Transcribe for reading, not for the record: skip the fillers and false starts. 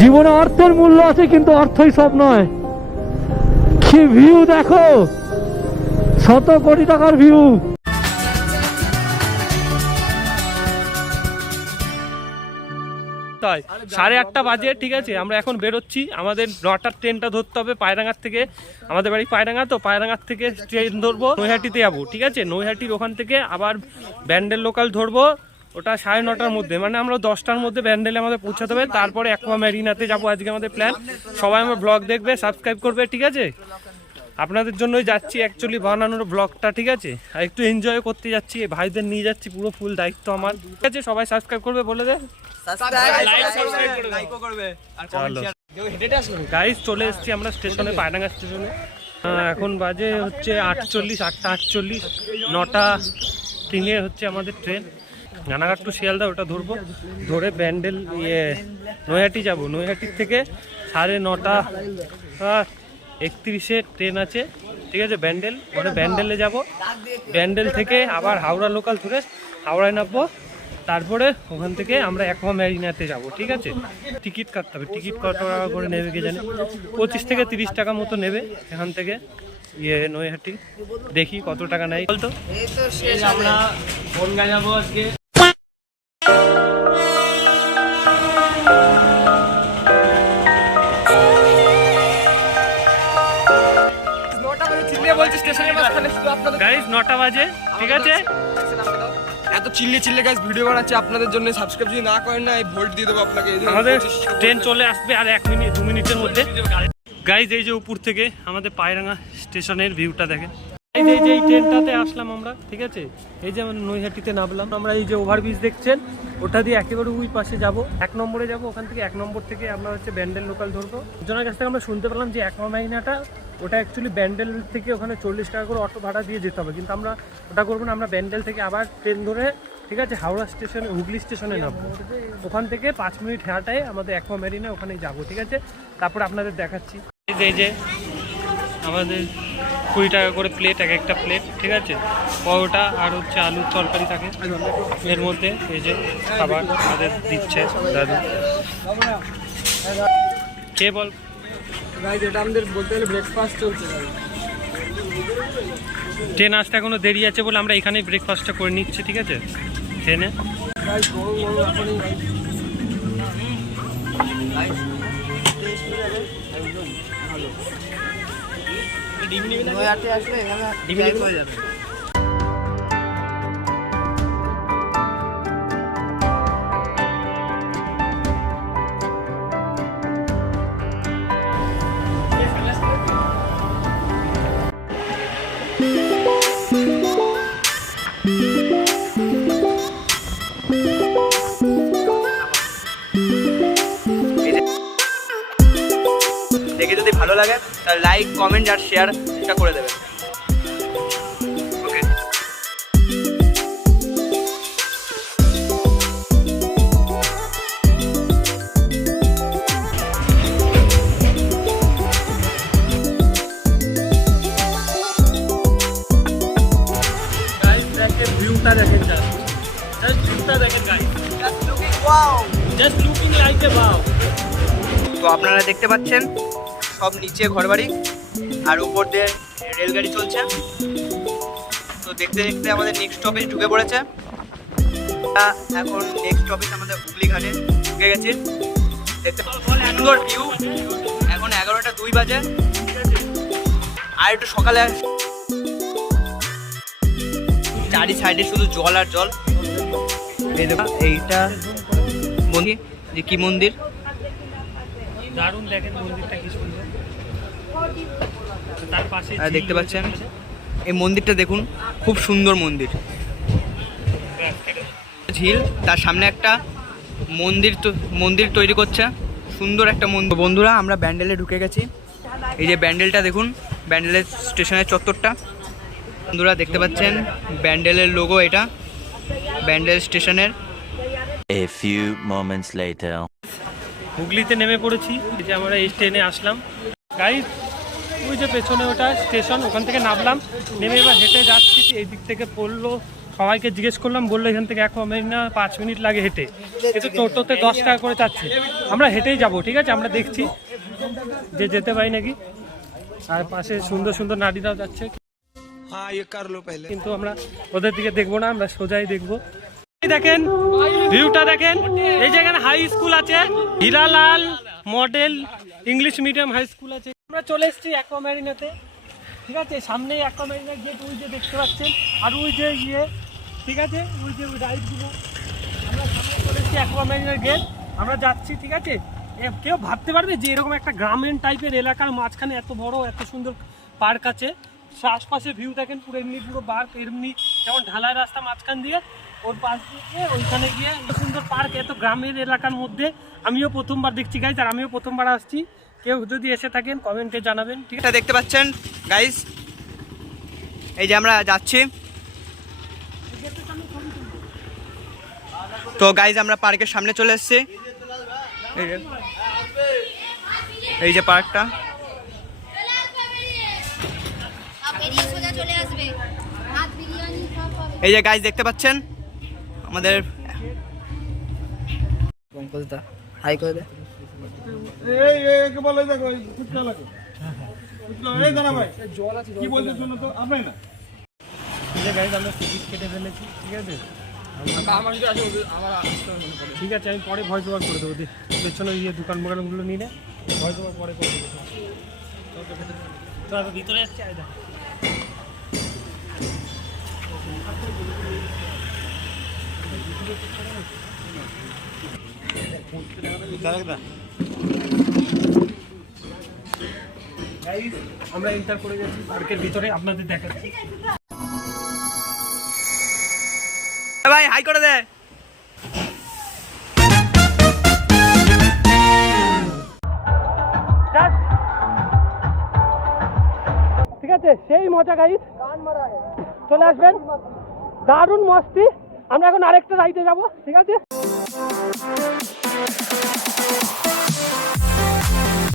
জীবনে অর্থের মূল্য আছে, কিন্তু অর্থই সব নয়। কি ভিউ দেখো, শত কোটি টাকার ভিউ। তাই 8:30 বাজে, ঠিক আছে। আমরা এখন বেরোচ্ছি, আমাদের 9টার ট্রেনটা ধরতে হবে পায়রাঙ্গার থেকে। আমাদের বাড়ি পায়রাঙ্গা, তো পায়রাঙ্গার থেকে ট্রেন ধরবো, নৈহাটিতে যাবো, ঠিক আছে। নৈহাটির ওখান থেকে আবার ব্যান্ডেল লোকাল ধরবো, ওটা 9:30টার মধ্যে, মানে আমরা 10টার মধ্যে ব্যান্ডেলে আমাদের পৌঁছাতে হবে। তারপরে অ্যাকোয়া ম্যারিনাতে যাবো, আজকে আমাদের প্ল্যান। সবাই আমার ব্লগ দেখবে, সাবস্ক্রাইব করবে, ঠিক আছে। আপনাদের জন্যই যাচ্ছি অ্যাকচুয়ালি বানানোর ব্লগটা, ঠিক আছে। আর একটু এনজয় করতে যাচ্ছি, ভাইদের নিয়ে যাচ্ছি, পুরো ফুল দায়িত্ব আমার, ঠিক আছে। সবাই সাবস্ক্রাইব করবে, বলে দে। গাইস চলে এসেছি আমরা স্টেশনে, পায়রাঙ্গা স্টেশনে। এখন বাজে হচ্ছে 8:40, 8:48, 9টা 3-এ হচ্ছে আমাদের ট্রেন। রানাঘাট টু শিয়ালদা, ওটা ধরবো, ধরে ব্যান্ডেল নৈহাটি যাব। নৈহাটির থেকে 9:31 ট্রেন আছে, ঠিক আছে, ব্যান্ডেল। মানে ব্যান্ডেলে যাব, ব্যান্ডেল থেকে আবার হাওড়া লোকাল ধরে হাওড়ায় নামবো। তারপরে ওখান থেকে আমরা অ্যাকোয়া ম্যারিনাতে যাব, ঠিক আছে। টিকিট কাটতে হবে, টিকিট কত টাকা করে নেবে কে জানে, 25 থেকে 30 টাকা মতো নেবে এখান থেকে নৈহাটি। দেখি কত টাকা নেয় বলতো। আমরা বনগা যাবো আজকে। গাইস 9টা বাজে, ঠিক আছে। এত চিল্লে গাইস ভিডিও বানাচ্ছি আপনাদের জন্য। সাবস্ক্রাইব যদি না করেন না, এই ভোল্ট দিয়ে দেবো আপনাকে। আমাদের ট্রেন চলে আসবে আর 1 মিনিট 2 মিনিটের মধ্যে। গাইস এই যে উপর থেকে আমাদের পায়রাঙ্গা স্টেশনের ভিউটা দেখেন। এই যে এই ট্রেনটাতে আসলাম আমরা, ঠিক আছে। এই যে আমরা নৈহাটিতে নামলাম, আমরা এই যে ওভারব্রিজ দেখছেন, ওটা দিয়ে একেবারে ওই পাশে যাব, 1 নম্বরে যাব। ওখান থেকে 1 নম্বর থেকে আমরা হচ্ছে ব্যান্ডেল লোকাল ধরবো। দুজনের কাছ থেকে আমরা শুনতে পেলাম যে অ্যাকোয়া ম্যারিনাটা, ওটা অ্যাকচুয়ালি ব্যান্ডেল থেকে ওখানে 40 টাকা করে অটো ভাড়া দিয়ে যেতে হবে, কিন্তু আমরা ওটা করবো না। আমরা ব্যান্ডেল থেকে আবার ট্রেন ধরে, ঠিক আছে, হাওড়া স্টেশনে, হুগলি স্টেশনে নামবো। ওখান থেকে 5 মিনিট হাঁটায় আমাদের অ্যাকোয়া ম্যারিনা, ওখানেই যাবো, ঠিক আছে। তারপরে আপনাদের দেখাচ্ছি। এই যে আমাদের 20 টাকা করে প্লেট, একটা প্লেট, ঠিক আছে। পরোটা আর হচ্ছে আলুর তরকারি থাকে এর মধ্যে। এই যে খাবার আমাদের দিচ্ছে দাদু, কে বল। এটা আমাদের বলতে গেলে ব্রেকফাস্ট চলছে। ট্রেন আসতে এখনো দেরি আছে বলে আমরা এখানেই ব্রেকফাস্টটা করে নিচ্ছি, ঠিক আছে, ট্রেনে। দেখে যদি ভালো লাগে তাহলে লাইক, কমেন্ট আর শেয়ার এটা করে দেবেন। ওকে, ভিউটা দেখেন, জাস্ট ভিউটা দেখেন guys, just looking like a wow. তো আপনারা দেখতে পাচ্ছেন সব নিচে ঘরবাড়ি আর উপর দিয়ে রেলগাড়ি চলছে। তো দেখতে দেখতে আমাদের নেক্সট স্টপেজ ঢুকে পড়েছে। এখন নেক্সট স্টপেজ আমাদের হুগলি ঘাটে ঢুকে গেছি। দেখতে সুন্দর ভিউ। এখন 11:02 বাজে, আর একটু সকালে চারি সাইডে শুধু জল আর জল। এইটা মন্দির, যে কি মন্দির, দারুণ দেখেন মন্দিরটা কি সুন্দর। তার পাশে দেখতে পাচ্ছেন এই মন্দিরটা দেখুন, খুব সুন্দর মন্দির। ঝিল, তার সামনে একটা মন্দির তৈরি করছে, সুন্দর একটা মন্দির। বন্ধুরা আমরা ব্যান্ডেলে ঢুকে গেছি। এই যে ব্যান্ডেলটা দেখুন, ব্যান্ডেলের স্টেশনের চত্বরটা। বন্ধুরা দেখতে পাচ্ছেন ব্যান্ডেলের লোগো, এটা ব্যান্ডেল স্টেশনের। A few moments later. হুগলিতে নেমে পড়েছি, যে আমরা এই ট্রেনে আসলাম গাইস। ওই যে পেছনে ওটা স্টেশন, ওখান থেকে নামলাম, নেমে এবার হেঁটে যাচ্ছি। এই দিক থেকে পড়লো সবাইকে জিজ্ঞেস করলাম, বললো এখান থেকে অ্যাকোয়ামেরিনা 5 মিনিট লাগে হেঁটে, কিন্তু টোটোতে 10 টাকা করে চাচ্ছে। আমরা হেঁটেই যাব, ঠিক আছে, আমরা দেখছি যে যেতে পারি নাকি। আর পাশে সুন্দর সুন্দর নারীরাও যাচ্ছে, কিন্তু আমরা ওদের দিকে দেখবো না, আমরা সোজাই দেখবো। দেখেন ভিউটা দেখেন, এই যে এখানে হাই স্কুল আছে, Hiralal model English medium high school আছে। আমরা চলে এসেছি অ্যাকোয়ামেরিনাতে, ঠিক আছে, সামনে অ্যাকোয়ামেরিনার গেট ওই যে দেখতে পাচ্ছেন, আর ওই যে ঠিক আছে, ওই যে ওই রাইডগুলো। আমরা সামনে চলে এসেছি অ্যাকোয়ামেরিনার গেট, আমরা যাচ্ছি, ঠিক আছে। কেউ ভাবতে পারবে যে এরকম একটা গ্রামীণ টাইপের এলাকার মাঝখানে এত বড় এত সুন্দর পার্ক আছে। আশপাশে ভিউ দেখেন, পুরো এমনি পুরো পার্ক, এমনি যেমন ঢালাই রাস্তা মাঝখান দিয়ে ওর পাশ দিয়ে ওইখানে গিয়ে সুন্দর পার্ক, এত গ্রামের এলাকার মধ্যে আমিও প্রথমবার দেখছি গাইজ, আর আমিও প্রথমবার আসছি। কেউ যদি এসে থাকেন কমেন্টে জানাবেন, ঠিক আছে। দেখতে পাচ্ছেন গাইস, এই যে আমরা যাচ্ছি। তো গাইজ আমরা পার্কের সামনে চলে এসেছি, এই যে পার্কটা। এই যে গাইজ দেখতে পাচ্ছেন আমাদের হাই করে দে। আমরা টিকিট কেটে ফেলেছি, ঠিক আছে, ঠিক আছে, আমি পরে ভয়েস ওভার করে দেবো। পেছনে ইয়ে দোকান মোকানগুলো নিয়ে নে, ভয়েস ওভার পরে করে দেবো। তো আমি ভিতরে যাচ্ছি, আয় দেখ। আমরা এন্টার করে গেছি পার্কের ভিতরে, আপনাদের দেখাচ্ছি। ভাই হাই করে দে। ঠিক আছে, সেই মজা গাইস, চলে আসবেন, দারুণ মস্তি। আমরা এখন আরেকটা রাইডে যাবো, ঠিক আছে।